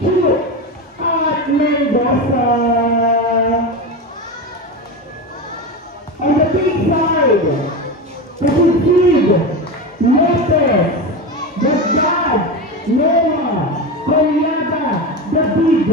2 at Mendoza. On the big side, the Kid, Lopez, the Dad, Noah, Coriaga, the Big.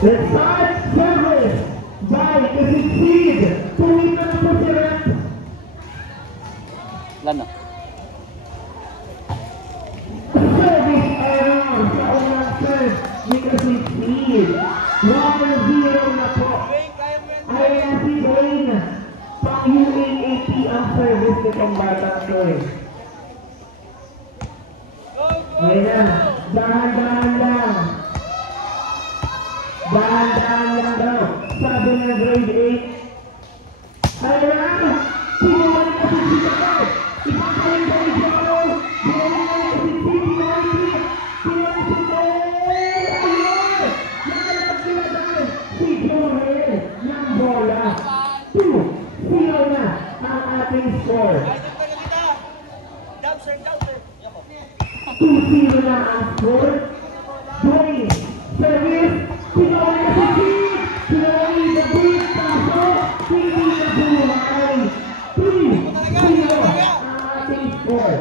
The side service by the Kid, tuloy na po si Rep. Lano. Service error sa unang serve ni Kid. 1-0 na po. Ayan si Dwayne. Pang UAAP ang service ni Pambatang Toy. Ayan na. Dahan-dahan lang. Dahan-dahan lang daw. Sabi ng grade 8. Ayan na. Pinuman kasi si Kapag. Ipapalin ba ni Jaro? Pinuman kasi si Pinuman. Pinuman si Joel. Ayun. Nakalap sila daw. Si Joel ng bola. 2-0 na ang ating score. 2-0 na ang score. Dwayne. Service. Pinawali na si Kid. Pinawali na Big. Kaso, hindi na buhay. 3-0 ang ating score.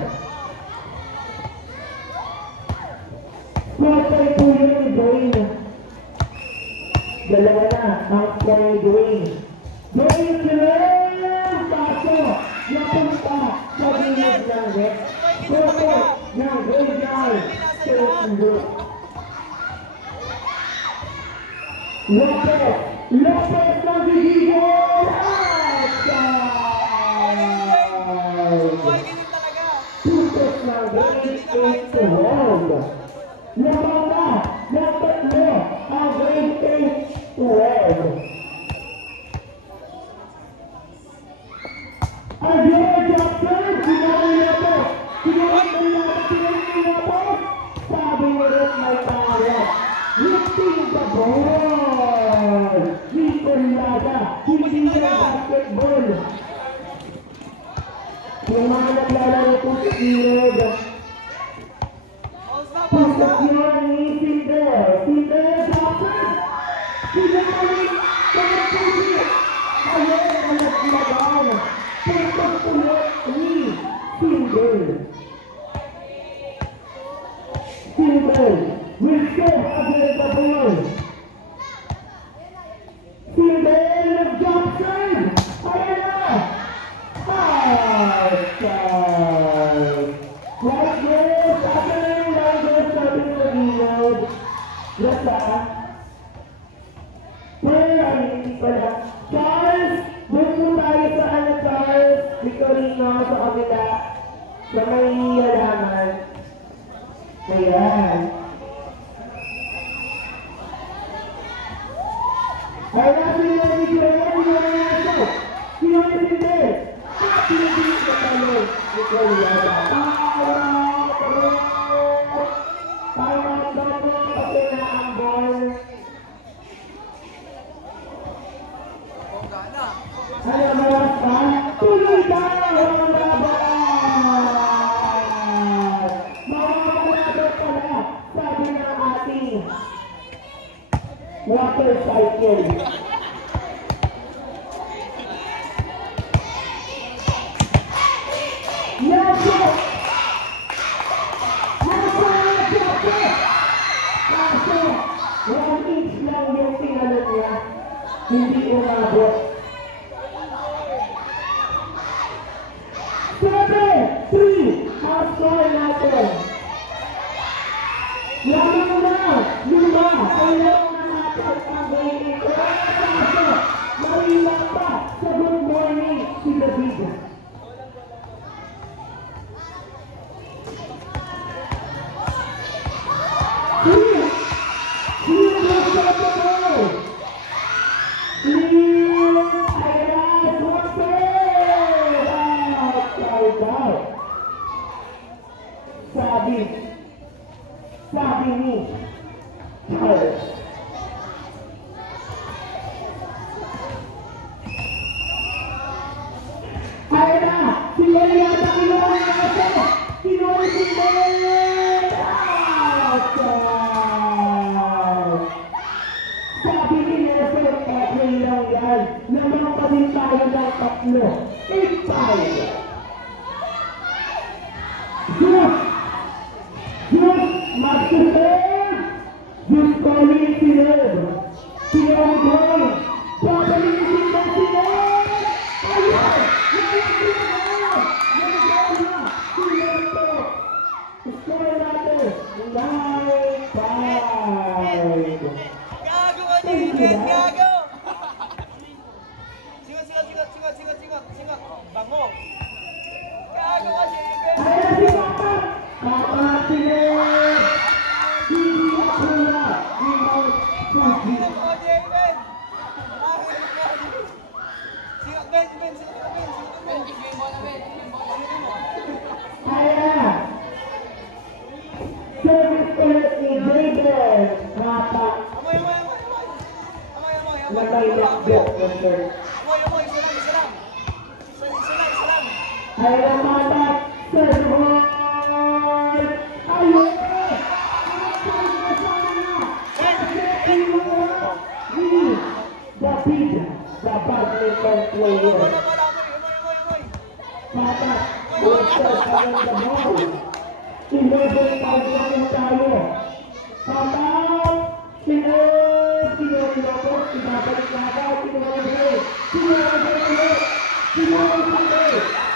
Quarter po yun ni Dwayne. Dalawa na ang score ni Dwayne. Dwayne Killen! Kaso, napunta sa binig ng Rex. Quarter ng graveyard. Lopez ng Vigigol! Tutok ng grade 8 to hold. Lamang na ng tatlo ang grade 8 to hold. Again, Jackson! Sinawin na po! Sinawin na po! Sabi mo rin may power. Lifting the ball! Hindi na basketball. Yung mga naglalaro po sa Irod. Pusat yun ni Cinder. Cinder Jackson. Cinder Malik. Pagkakusi. Ayun ang naglaban. Pagkakulit ni Cinder. Cinder will serve against the ball. Cinder Jackson. Ayan na. Outside. Right there. Sabi na yung rider sabi sa Irod. Rasa. Pero hindi pala. Charles, doon po tayo sa ano Charles. Victorino sa kabila. Sa may halaman. Ayan. Ay na sila ni Joel. Sino na sila? Pinipilit na tayo. Nicole Yara. Para dapat kasi na ang ball. Ano malas ka? Tuloy tayo ang laban! Makakalabot pala, sabi ng ating water cycle. Yaso! Kaso, 1 inch lang yung pinalo niya. Hindi umabot. 7-3 ang score natin. Lamang na, lima, kailangan na natin ang winning. Kaso, marilang pa sa good morning si David. Sabi ni Charles. Ay na, sila yata kinuha na ito. Kinuha si Charles. Sabi ni Nelson, okay lang yan. Naman pa din tayo ng tatlo. 8-5. Magsusunod! Diyos ko ulit sinod! Sinod! Babalisin na sinod! Ayun! Sinod! Sinod po! Score natin! 9-5! Gago ka niya, Iben! Gago! Singot! Bango! Gago ka niya, Iben! Ayun si Papa! Papa sinod! Hindi ako na! Hindi ako Ayan! Service ulit ni Jaden! Papa! Nakailakbok ng service. Isa lang! Ayan ang mata! Serve! Ayun! David, the badminton player. Papa, Walter, parang the ball. 11 tayo tayo. Papa, sinod ako, ibabalik na ako, sinod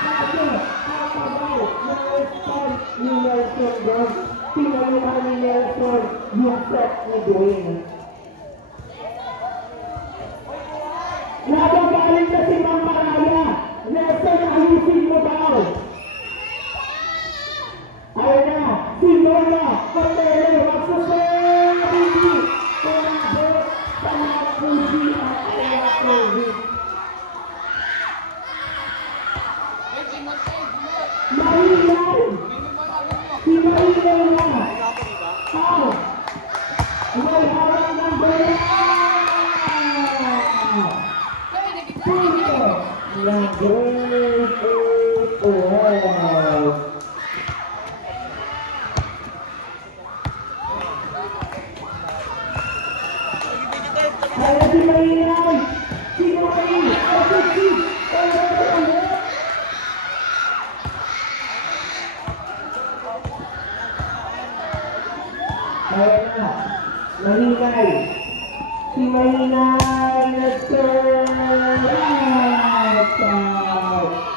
Kaso, kapabaw, na-response ni Nelson doon. Pinaluhan ni Nelson yung set ni Dwayne. Nabagaling na si Ma'am Maraya. Nelson, ayusin mo daw. Ayun na, si Lola, Patelo, magsasabi, kumabot, panapusi at ayakulit. Marilay! Si Marilay na! Oh! May harap ng bola! Punto! Ng grade 8 wow! Kaya si Marilay! Si Marilay! Ayan na, Mahinay. Si Mahinay nag-turn out.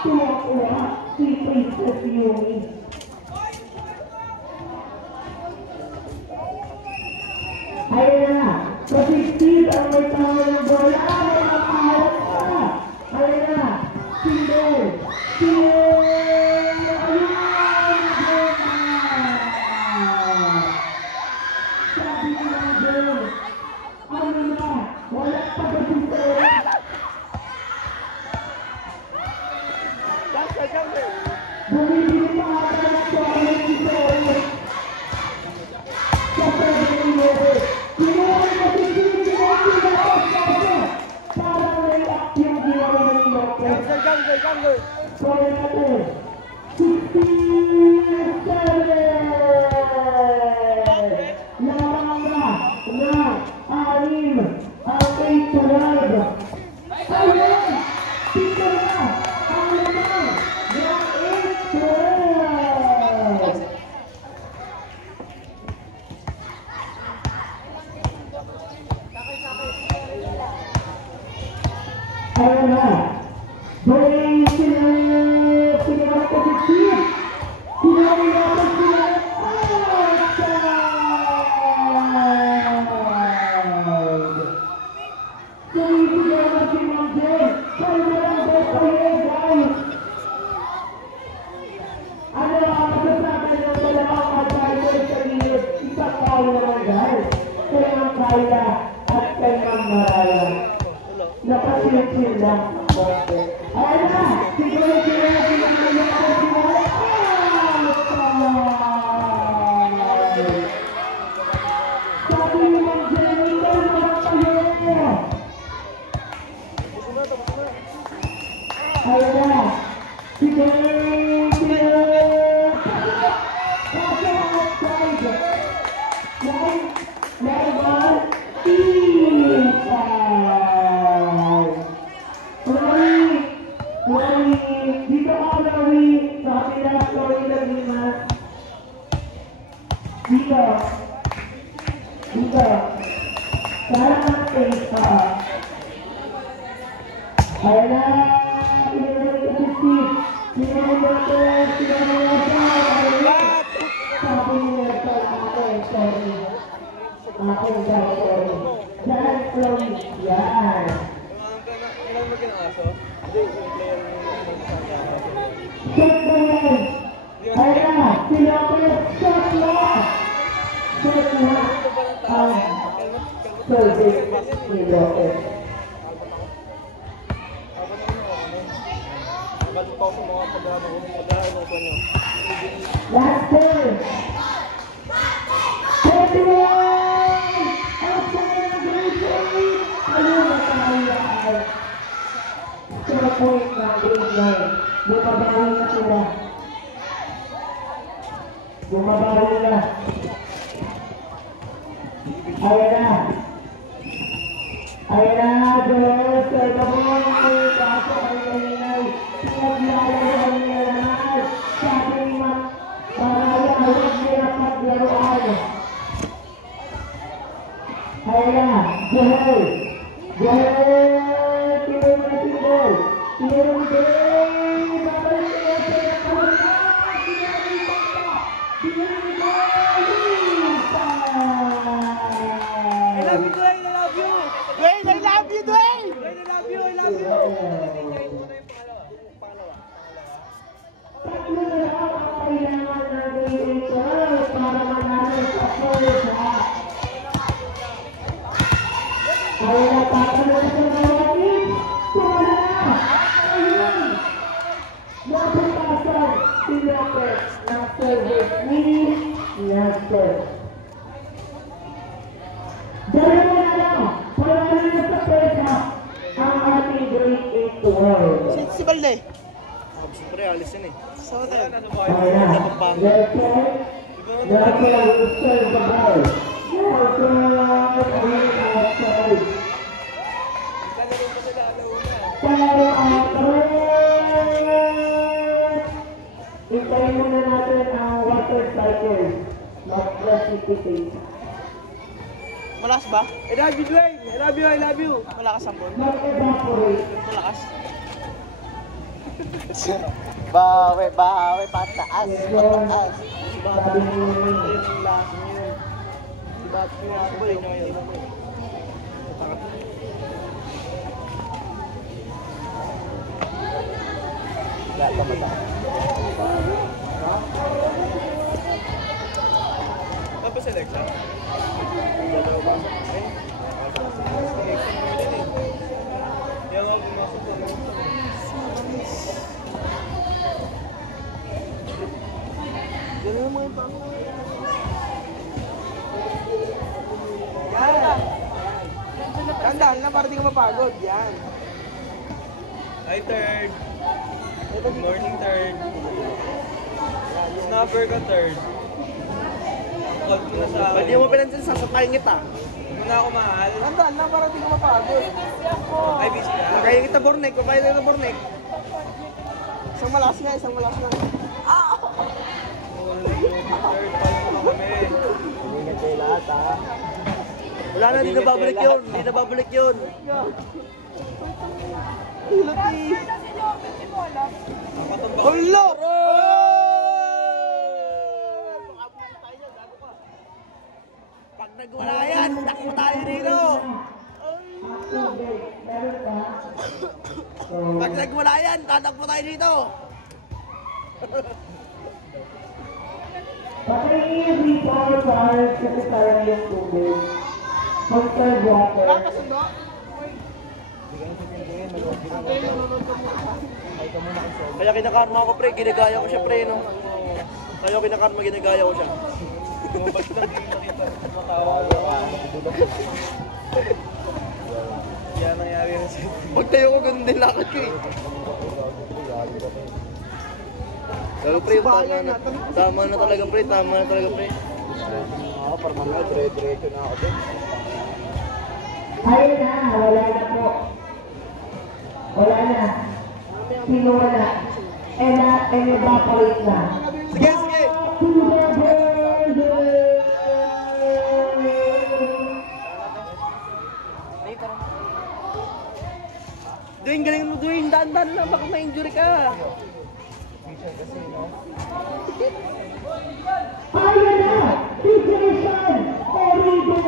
Tuwa-tuwa si Princess Yumi. Ayan na, kasi Steve ang may tama ng bola. Ayan na, ayan na, Steve. Ayun na. Doon sila positif. Sila dapat sila. Napasilit lang. Ayun na! Siguro sila sabi ni Mang Jeremy, ikaw naman kayo! Ayun na! Siguro kasi ang outside! Laban! Dito ka Rory, sa kapila story lang naman. Dito. Para mag-face pa. Ayun na. Sabi niya sa aking story. Aking story. Yan, Chloe. Yan. Ilan mo ginaso? Shot na yan! Ayun na! Sila ko yung shot na! Shot na! Ang service ni Lopez. Last turn! 31! Outside of the green! Ayun na tayo! 0 point na green line. Bumabawi na sila. Bumabawi na. Ayun na. Ayun na. Joel, Sertabon. Kaso ay kalinay. Pinaglalaro niya naman. Sabi ni Matt. Paraya. Huwag nila paglaruan. Ayun na. Joel. Joel. Tinong na tinong. Tinong din. Tatlo na lang ang kailangan natin dito para manalo sa first half. Ayun na, tatanong sa kawagin. Tumala na! Ayun! Naputasan si Lopez ng service ni Nestor. Dalawa na lang, panalo na sa first half ang ating grade 8 to world. Si Balde. Siyempre, alis yun eh. Saan tayo? Ayun na, left side. Left side, serve the ball. Outside. Pero ang hintayin muna natin ang water cycle. Mag-precipitate. Malakas ba? I love you, Dwayne! I love you, I love you! Malakas ang ball? Mag-evaporate. Malakas? Bawi, pataas, pataas. Sabi ni Yung last niyo. Diba? Pinakabay niyo ngayon. Wala pa mataas. Tapos Alexa? Yan ako pumasok ko. Yan ang mga pang... Tandaan lang para di ka mapagod. Yan. Hi, third. Good morning, third. Snapper ka, third. Call ko na sa akin. Pwede mo pinansin, sasapahin kita. Muna ako mahal. Tandaan lang para di ka mapagod. Ay, busy ka. Kaya kita Bornek, kumain na kita Bornek. Isang malakas nga, isang malakas nga. Third, paano na kami? Ingat kayo lahat ha. Wala na, di na babalik yun. Di na babalik yun. Hala! Pag nagwala yan, takbo tayo dito. Pag nagwala yan, tatakbo tayo dito. Patay yung power card kasi parang yung tubig. Monster water. Kaya kinakarma ako pre, ginagaya ko siya pre, no? Kaya kinakarma, ginagaya ko siya. Yan nangyari na siya. Pag tayo ko, ganun din lakad ko eh. Pero pre, tama na. Tama na talaga pre, tama na talaga pre. Ako, parang mga dire-diretso na ako pre. Ayun na, wala na po. Wala na. Pinuha na. And evaporate na. Sige, sige! Dwayne, galing mo Dwayne, daan-daan na, baka ma-injury ka. Ayun na! Situation! Origo!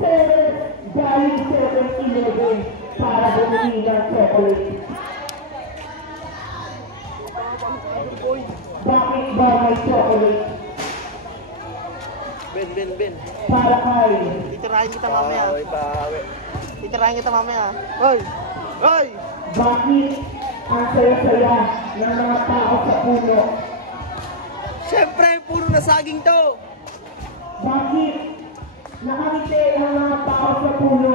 Perez! Galing 7-11 para bumili ng chocolate. Bakit ba may chocolate? Ben. Para kay... Titirahin kita mamaya. Bawi. Titirahin kita mamaya. Hoy! Hoy! Bakit ang saya-saya ng mga tao sa puno? Siyempre, puro na saging to. Bakit nakangiti ang mga tao sa puno?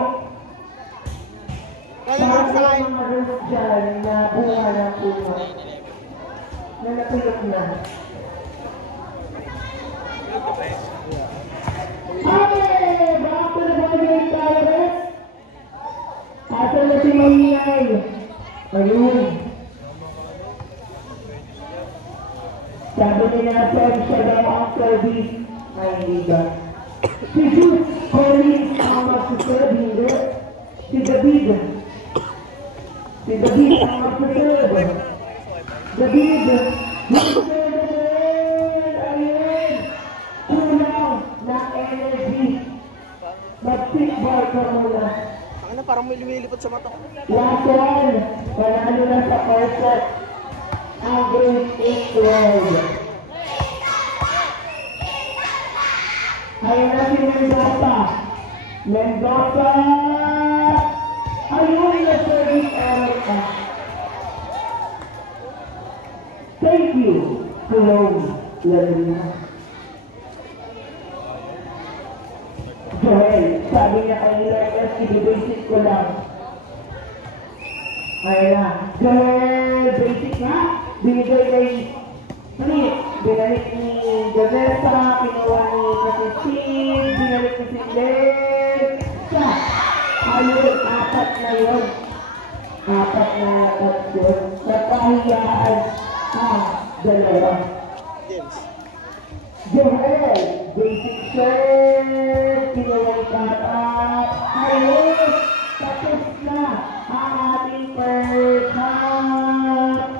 Bakit ang mga roof dyan na bunga ng puno? Na natulog na. Hey! Back to the Barbie Tyrus! Asa na si Maingay? Ayun. Sabi nila siya daw ang service na hindi ba? Si Jude Collins ang magsuserve, hindi? Si David ang magsuserve. David! Ayun! Kulang ng energy. Mag-pickball ka muna. Ang na, parang may lumilipad sa mata ko. Last one! Panalo na sa perfect. Ang grade 8 world. Ayun na si Mendoza. Mendoza! Ayun na service Erica. Thank you, Cologne. Lalina. Joel, sabi niya kanina, i-basic ko lang. Ayun na. Joel, basic na. Binigay kay Smith. Binalik ni Janessa, kinuha ni Patricia, binalik ni Sidler. Ayun, 4 na yun. 4 na yun. Napahiyaan ang 2. James. Joel, basic shirt, kinuha ni Katat. Ayun, tapos na ang ating first half.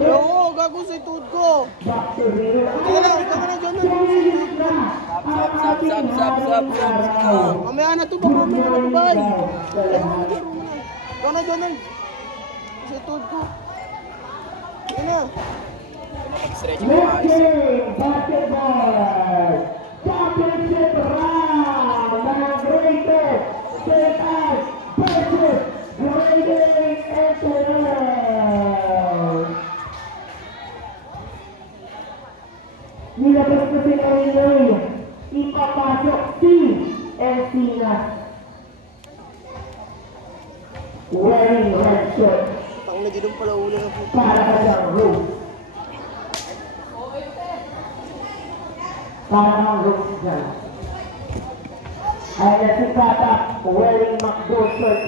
Oo, gago sa ituod ko. Back to zero. Ikaw na dyan. Tumilit na ang ating halong araw. Mamaya na to, baka mamaya na to, bay. Ikaw na dyan. Sa ituod ko. Ikaw na. Stretching mo ayos. Lifting basketball championship round ng greatest State versus Grading Excellence. Nilabas ko si Arinoy, ipapasok si Encinas. Wearing red shirt Tang na dyan pala ulo na po. para kang Rose. Para kang Rose dyan. Ay na si Tata wearing McDo shirt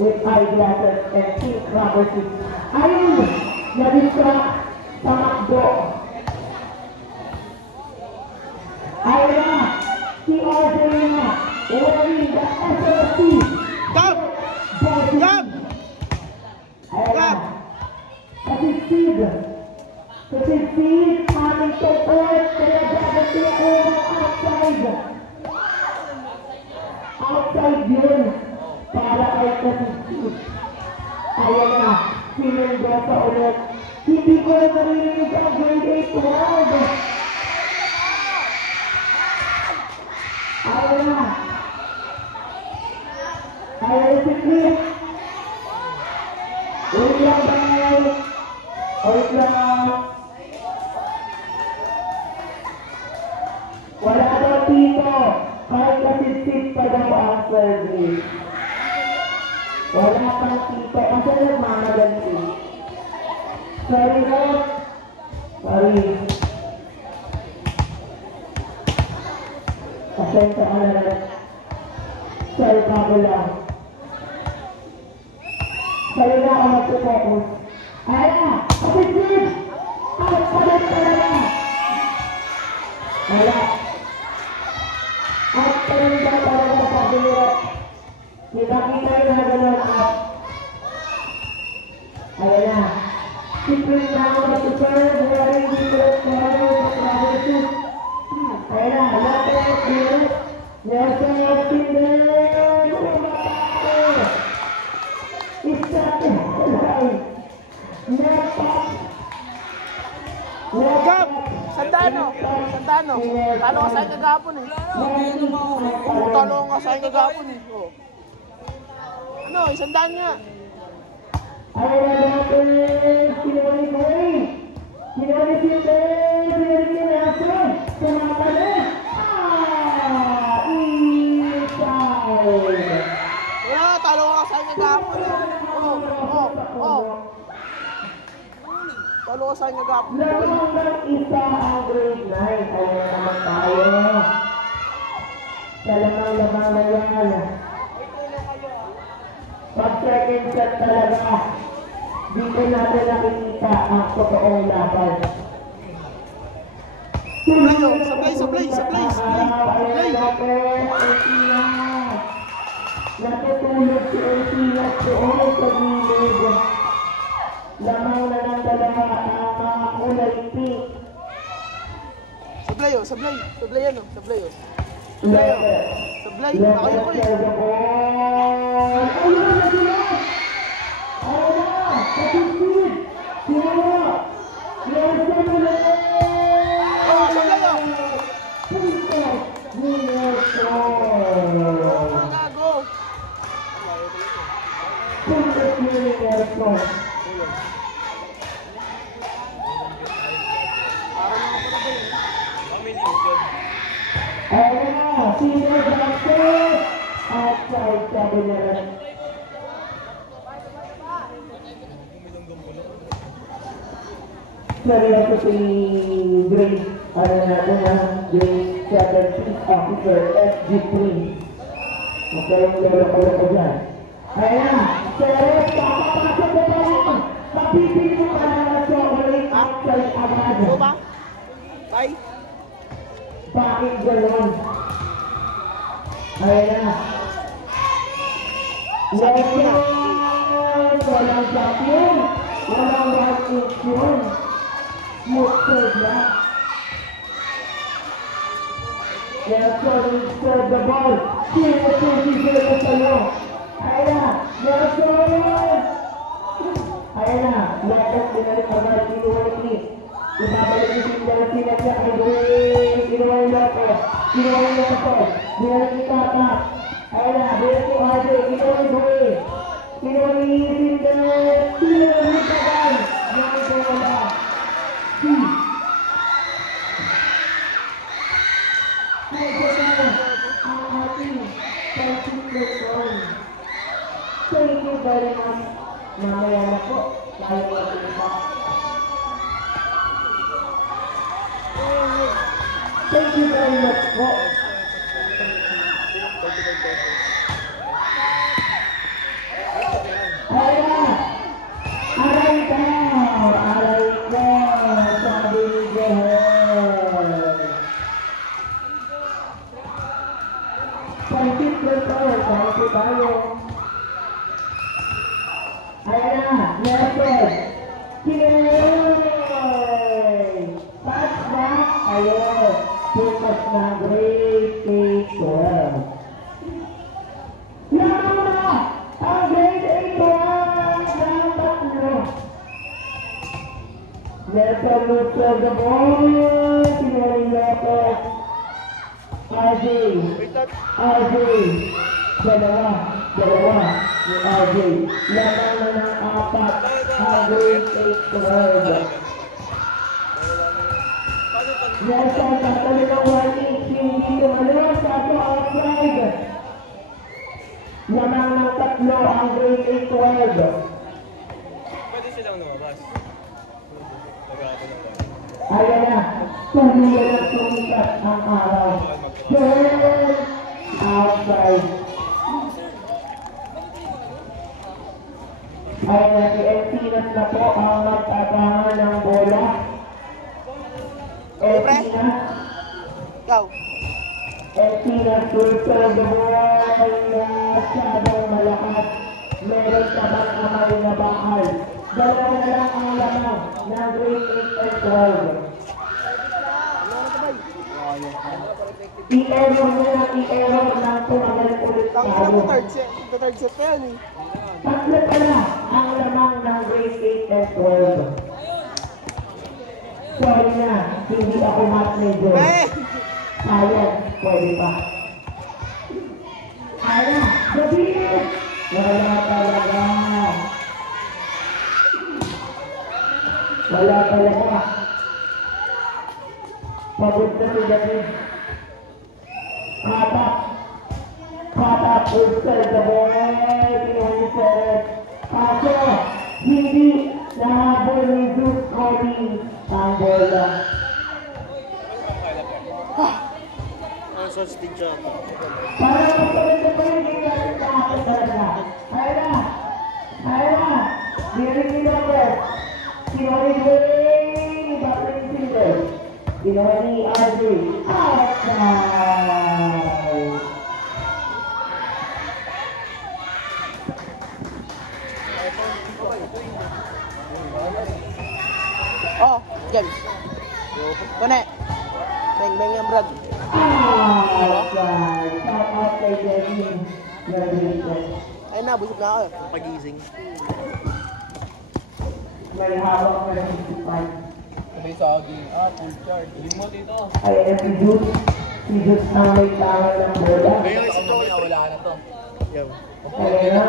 with eyeglasses and pink rubber shoes. Ayun! Na-distract sa McDo. Ayun na! Argentina winning the SLC. Gab! Gab! Gab! Kasipid, Hamilton Court, kaya dapat sila outside. Outside yun, para kay Kasipid. Ayan na, sinunggasa ulit. Hindi ko na narinig ang grade 8 world. Ayan na. Ayan si Chris. Ulit lang tayo. Ulit lang. Wala daw dito. Kahit kasipsip pa daw ang service. Wala pang tito. Kasi nagmamaganti. Sorry po. Sorry. Pasensya ka na lang. Sorry ka ko lang. Sorry na ako mag-focus. Ayan! Kapitid! Out pa rin talaga! Wala. Out pa rin ba talaga sa bilirot? Kita-kita yung nagano'n out. Ayan na. Secret na ako mag-serve. Wearing bilirot na ako mag-travel. Ayan na. Lapit. Bilirot. Nelson Martinez. Isa tulay. Gab! Sandano! Sandano! Talo ka sa'yo kagapon eh. Talo ka sa'yo kagapon eh. Oh. Ano? Isandaan nga. Ayan na natin. Sinawari ko eh. Sinawari si Ben. Sinawari si Nelson. Sumakalit. Inside. Wala, talo ka sa'yo kagapon eh. Oh. Talo ka sa'yo kagapon. Lamang ng isa ang grade 9. Ayan naman tayo. Sa lamang na yan. Pag second set talaga, dito natin nakikita ang totoong laban. Sablay. Natutulog si Ortinas doon sa gilid. Lamang na ng dalawa ang mga kulay pink. Sablay. Sablay yan oh. Sablay. Nakayo ko eh. Ayun na sila! Ayun na! Kasipid! Sila! Nelson ulit! Oh, sablay oh. Puntos ni Nelson! Gago. Puntos ni Nelson! Ayun na! Sino Francis? Outside sabi na rin. Seryoso si Grace. Ano natin ha? Grace 17 Officer SG3. Magkaroon lolo ko dyan. Ayun na! Seryoso! Papapasok ko pa rin! Papipili mo pa na chocolate outside agad. Go ba? Bye. Bakit gano'n? Ayan na. Sabi ko na. Walang shot yun. Walang one-inch yun. Smooth serve na. Nelson will serve the ball. Sino serve sa'yo? Ayan na. Nelson! Ayan na. Lakas binalik agad. Inuwalik ni. Ibabalik ni Sindel Sinasya kay Grace. Inuwalik ako. Binalik ni Tata. Ayan na. Binalik ni RJ. Inuwalik Grace. Inuwalik ni Sindel. Inuwalik agad. Yan ko wala. Ang ating participation. Thank you very much. Mamaya na po. Tayo magkita. Thank you very much po. Aray ka! Sabi ni Joel. Thank you tayo. Ayan na, Nelson. Kinoy! Pass back. Ayun. Focus na grade 8-12. Yan na! Ang grade 8-12 ng tatlo. Nelson looks for the ball. Kinoy Lopez. RJ. Dalawa ni RJ. Lamang na ng 4. Ang grade 8-12. Nelson, tatalo ng warning. Hindi tumalo sa ato outside. Lamang ng 3 ang grade 8-12. Pwede silang lumabas. Ayan na, tuloy na tumikat ang araw. Turn outside. Ayan na, si Encinas na po ang magtabangan ng bola. Encinas. Ikaw. Encinas will serve the ball. Masyadong malakas. Meron ka bang amay na bakal? Dalawa na lang ang lamang ng grade 8 and 12. I-error mo na i-error ng tumagal ulit tayo. Third set na yan eh. Tatlo pala ang lamang ng grade 8 and 12. Sorry na, hindi ako math major. Science, pwede pa. Ayan, David! Wala talaga. Wala talaga. Pagod na si David. Kata, pusal sa boy. Pinulisan. Kaso, hindi nahabol ni Zeus Cody ang bola. Ang sostig siya. Para magpapit na pa rin yung natin sa akin talaga. Ayun na. Diring ni Robert. Sinori Dwayne. Bakit yung silver? Sinori RJ. Outside. Oh, James. Kone. Beng yang Brad. Outside. Shout out kay Jenny. Ayun na, busog na ako. Pagising. May hawak na 65. Sabay saging. Full charge. Hindi mo dito. Ayan si Jude. Si Jude ang may tawag ng bola. Kaya isa to ulit. Wala na to. Yaw. Ayan na.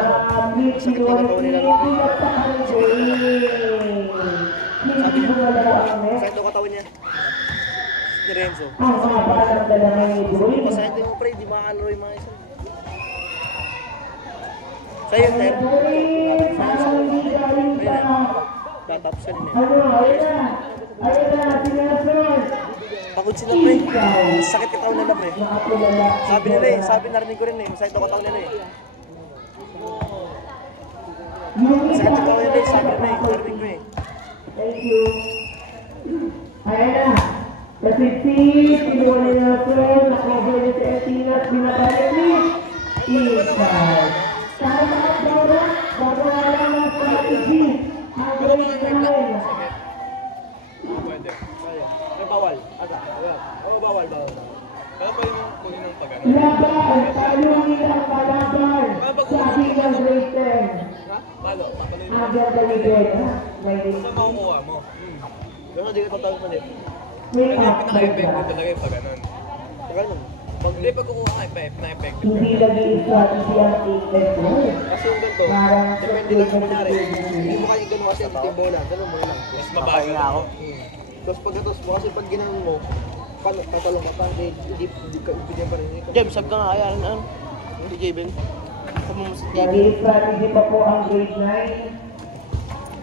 Mitch Iwani. Hindi mo malawang net. Saan ito katawan niya? Si Renzo. Ang haba ng dalawa ni Dwayne. Masaya din mo pre, di makalaro yung mga isa. Sa'yo, Ter. Dwayne, parang hindi galing sa... Tatapos ka din eh. Ayun na, si Nelson. Pagod sila pre. Sakit katawan nila pre. Nakatulala. Sabi nila eh, narinig ko rin eh. Masaya ito katawan nila eh. Sakit katawan nila eh, sabi nila eh. Narinig ko eh. Thank you. Ayan na. Kasi pinuha ni Nelson, nakaboy ni Encinas, binabalik ni Inside. Tama at bago lang ang strategy. Ang grade 9. Pwede. May bawal. Ata. Bawal. Kaya pa yung kunin ng pag-ano? Laban, tayo nilang kalaban. Sabi ng grade 10. Palo. Ang ganda ni Greg. Saan makukuha mo? Pero hindi ka tatawag pa din. May Kasi yung up, may pinaka-effective down. talaga yung pag-anon. Tagal nun. Hindi, pag kukuha ka, pinaka-effective. Hindi lagi strategy ang fitness mo. Kasi yung ganito, Parang depende lang kung kunyari. Hindi mo kaya ganun kasi ang bola. Ganun mo lang. Mas mabagal ako. Tapos pagkatos mo, kasi pag ginanon mo, tatalong ka pa, hindi ka pa rin. James, sab ka nga kaya ano? Si Jabel. Sabi mo sa TV. Lagi strategy pa po ang grade 9.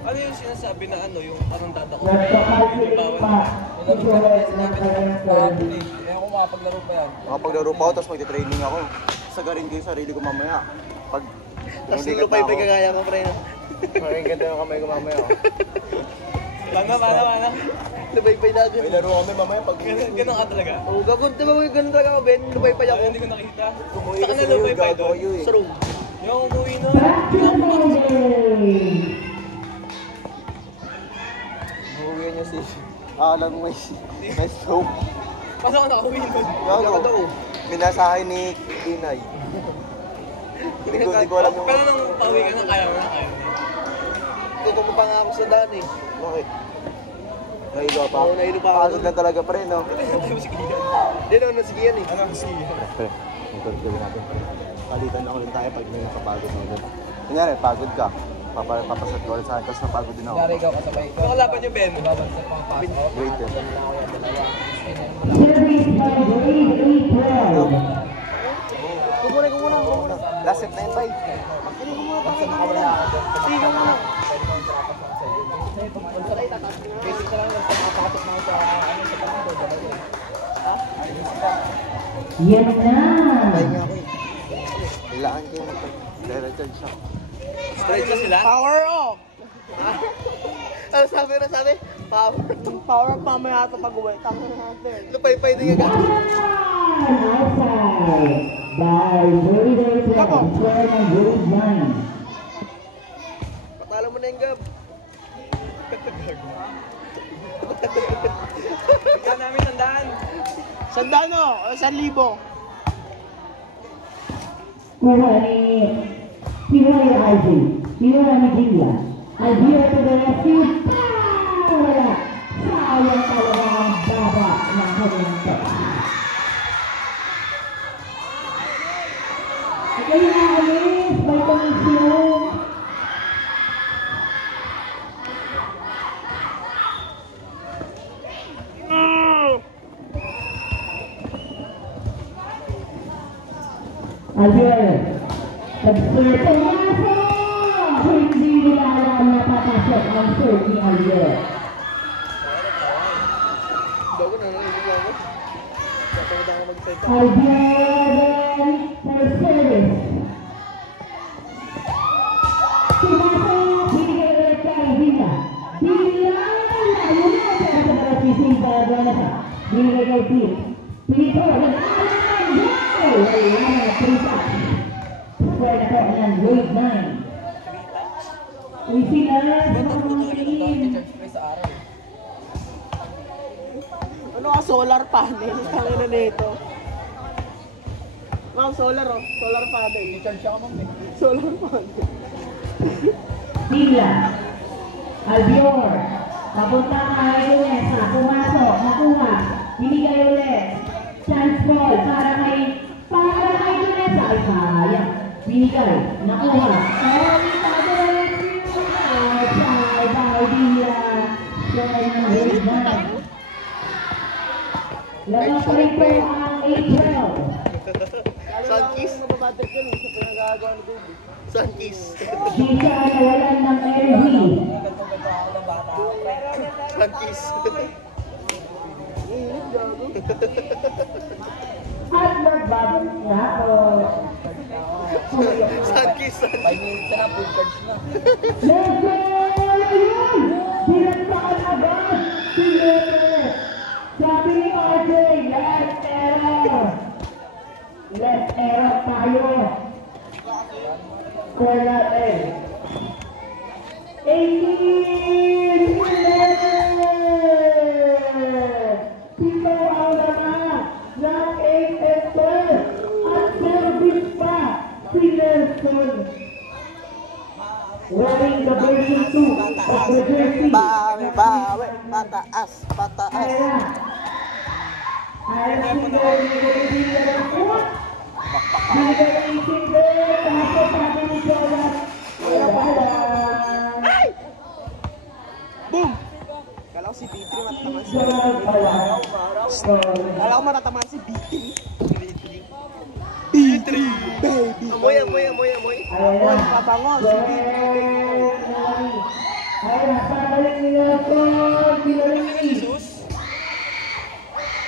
Ano yung sinasabi na ano, yung anong data ko? Nagpa-calculate pa. Isulat ng kanyang strategy. Kung makapaglaro pa yan. Makapaglaro pa ako, tapos magte-training ako. Sagarin ko yung sarili ko mamaya. Pag Tapos yung lupay pa kagaya mo, pre. Parang ganda yung kamay ko mamaya. Paano? Lubaypay natin. May laro kami mamaya pag Ganun ka talaga. Oo, gagawin. Di ba may ganun talaga ako, Ben? Lubaypay ako. Hindi ko nakita. umuwi Saka kasi na lupay ngayon, pa gago doon. kayo eh. Sa room. Hindi ako umuwi nun. Umuwi niya si... alam mo may soap. Pasok ako nakauwi nun. Gago. Minasahe ni Inay. Hindi ko alam yung... Pero nung pauwi ka na, kaya mo na. Tutok mo pa nga ako sa daan eh. Bakit? Nahilo pa? Oo, nahilo pa ako. Pagod lang talaga pa rin, no? Hindi naman nasigiyan eh. Ano, sige. Pre, ito gawin natin. Palitan ako rin tayo pag may nakapagod na ulit. Kunyari, pagod ka. Papasat ko ulit sa akin, tapos napagod din ako. ikaw kasabay ko. Ano kalaban niyo, Ben? Wait, eh. Kumuna. Last set na yun, bye. Sige ka muna. Basic ka lang lang sa makapasok na sa Yan na! Bye nga ako eh. Kailangan kayo mag-recharge siya. Straight na sila? Power off! Ano sabi? Power. Power off mamaya ito pag-uwi. Tama na natin. Lupay-pay din ka. Outside by Burrito Club, square ng grade 9. Patalo mo na yung gab. Ikaw namin tandaan. Sandano, 1,000. Kuha ni Pinoy RJ, Pinoy ni Gilla. Idea to the rescue. Wala. Sayang talaga ang baba ng kanyang tapa. Kaya na alis, may komisyon. Albier, pag-serve ang maso! Hindi nila alam na papasok ang serve ni Albier. Bago na nangyayin ako. Kapagod ako mag-set. Albier for service. Pumasok, binigay ulit kay Villa. Villa, ayun na, pero sa mga sising bago na siya. Binigay kay Phil. Pilito, nag-aalam, goal! Wala na, 3 touch. Square na po ng grade 9. We see na, Ano ka, solar panel? Tangin na nito. Ma'am, solar oh. Solar panel. Charge siya ka mong eh. Solar panel. Villa. Albior. Papunta kay Lunesa. Pumasok. Nakuha. Binigay ulit. Chance ball para kay Lunesa. Ay, sayang. Binigay. Nakuha. Orita ulit. Outside by Villa. Square ng grade 9. Labas rin po ang April. Sunkiss. Mababatik yun sa pinagagawa ni Baby. Sunkiss. Gika nawalan ng energy. Sunkiss. At magbabot na o... Sunkiss. 5 minutes na, full charge na. Let's go! Ayun! Binagpakan agad! Sinete! Sabi ni RJ, left error! Left error tayo! Score natin! 18! 11! Tito ang naman ng 8 and 12! At service pa si Nelson! Wearing the version 2 of the jersey. Bawi, pataas. Ayan. Ayan si Gary ng foot. Binigay ng Isinder. Tapos sabi ni Jonas. Ay! Boom! Kala ko si B3 matatamaan si Jonas. Kala ko matatamaan si B3. Baby. Amoy. Amoy, pabango si B3. Ayan, sabalik nila ito. Pinalik.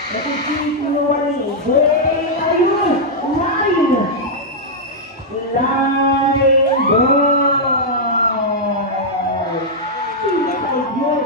Nakikisinuwari. Ayun! Line! Line goal! Ayun!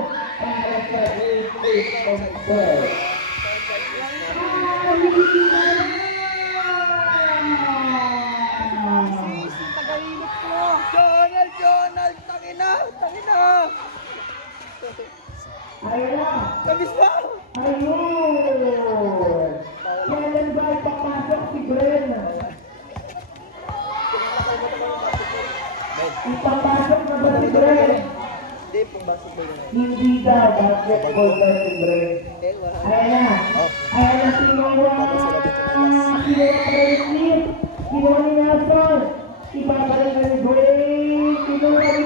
Hindi daw, basketball version Greg. Ayan na. Ayan na, sinuwa. Sinuwa ni Nelson. Ibabalik na ni Greg. Sinuwa ni